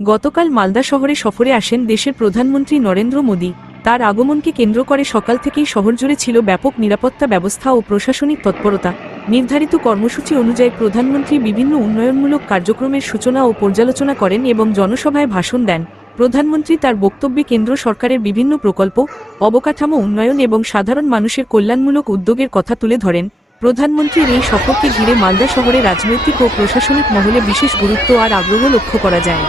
গতকাল মালদা শহরে সফরে আসেন দেশের প্রধানমন্ত্রী নরেন্দ্র মোদী। তার আগমনকে কেন্দ্র করে সকাল থেকেই শহরজুড়ে ছিল ব্যাপক নিরাপত্তা ব্যবস্থা ও প্রশাসনিক তৎপরতা। নির্ধারিত কর্মসূচি অনুযায়ী প্রধানমন্ত্রী বিভিন্ন উন্নয়নমূলক কার্যক্রমের সূচনা ও পর্যালোচনা করেন এবং জনসভায় ভাষণ দেন। প্রধানমন্ত্রী তার বক্তব্যে কেন্দ্র সরকারের বিভিন্ন প্রকল্প, অবকাঠামো উন্নয়ন এবং সাধারণ মানুষের কল্যাণমূলক উদ্যোগের কথা তুলে ধরেন। প্রধানমন্ত্রীর এই সফরকে ঘিরে মালদা শহরে রাজনৈতিক ও প্রশাসনিক মহলে বিশেষ গুরুত্ব আর আগ্রহ লক্ষ্য করা যায়।